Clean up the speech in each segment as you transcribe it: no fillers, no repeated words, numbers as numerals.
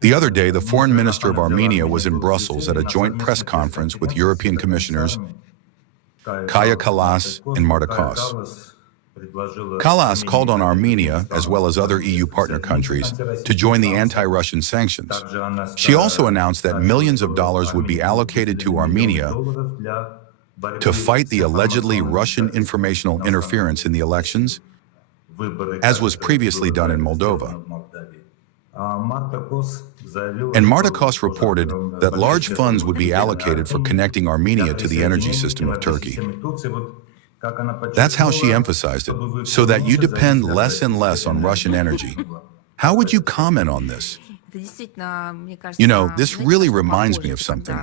The other day, the foreign minister of Armenia was in Brussels at a joint press conference with European commissioners Kallas and Marta. Kallas called on Armenia, as well as other EU partner countries, to join the anti-Russian sanctions. She also announced that millions of dollars would be allocated to Armenia to fight the allegedly Russian informational interference in the elections, as was previously done in Moldova. And Marta reported that large funds would be allocated for connecting Armenia to the energy system of Turkey. That's how she emphasized it, so that you depend less and less on Russian energy. How would you comment on this? You know, this really reminds me of something.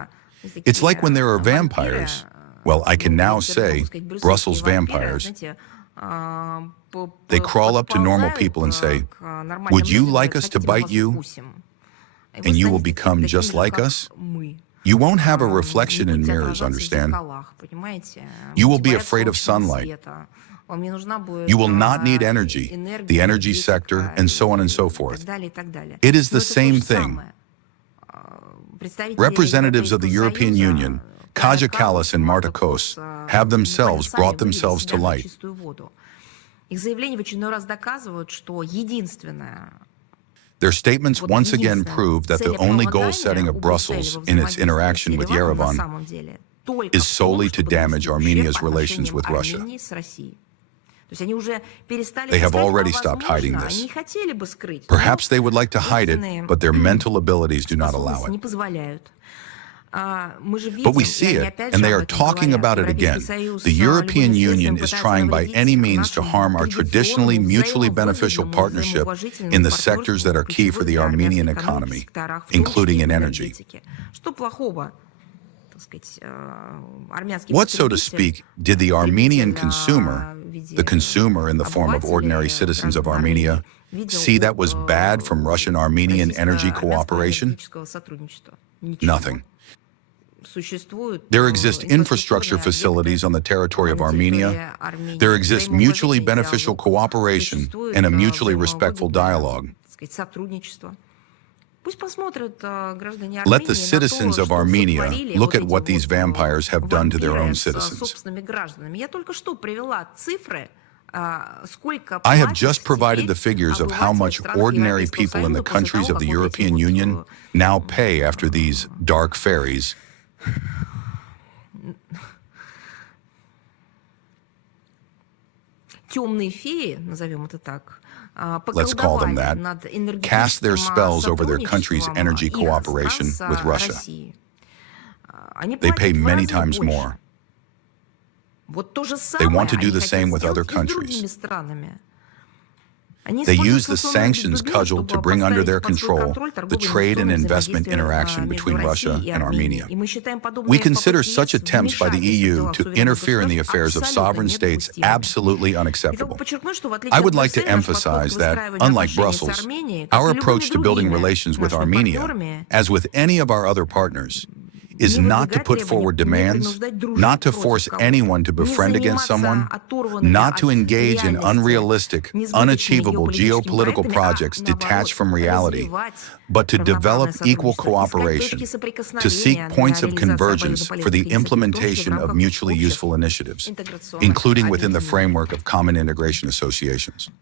It's like when there are vampires. Well, I can now say Brussels vampires. They crawl up to normal people and say, "Would you like us to bite you? And you will become just like us?" You won't have a reflection in mirrors, understand? You will be afraid of sunlight. You will not need energy, the energy sector, and so on and so forth. It is the same thing. Representatives of the European Union, Kallas and Marta, have themselves brought themselves to light. Their statements once again prove that the only goal-setting of Brussels in its interaction with Yerevan is solely to damage Armenia's relations with Russia. They have already stopped hiding this. Perhaps they would like to hide it, but their mental abilities do not allow it. But we see it, and they are talking about it again. The European Union is trying by any means to harm our traditionally mutually beneficial partnership in the sectors that are key for the Armenian economy, including in energy. What, so to speak, did the Armenian consumer, the consumer in the form of ordinary citizens of Armenia, see that was bad from Russian-Armenian energy cooperation? Nothing. There exist infrastructure facilities on the territory of Armenia. There exists mutually beneficial cooperation and a mutually respectful dialogue. Let the citizens of Armenia look at what these vampires have done to their own citizens. I have just provided the figures of how much ordinary people in the countries of the European Union now pay after these dark fairies. Let's call them that, cast their spells over their country's energy cooperation with Russia. They pay many times more. They want to do the same with other countries. They use the sanctions cudgel to bring under their control the trade and investment interaction between Russia and Armenia. We consider such attempts by the EU to interfere in the affairs of sovereign states absolutely unacceptable. I would like to emphasize that, unlike Brussels, our approach to building relations with Armenia, as with any of our other partners, is not to put forward demands, not to force anyone to befriend against someone, not to engage in unrealistic, unachievable geopolitical projects detached from reality, but to develop equal cooperation, to seek points of convergence for the implementation of mutually useful initiatives, including within the framework of common integration associations.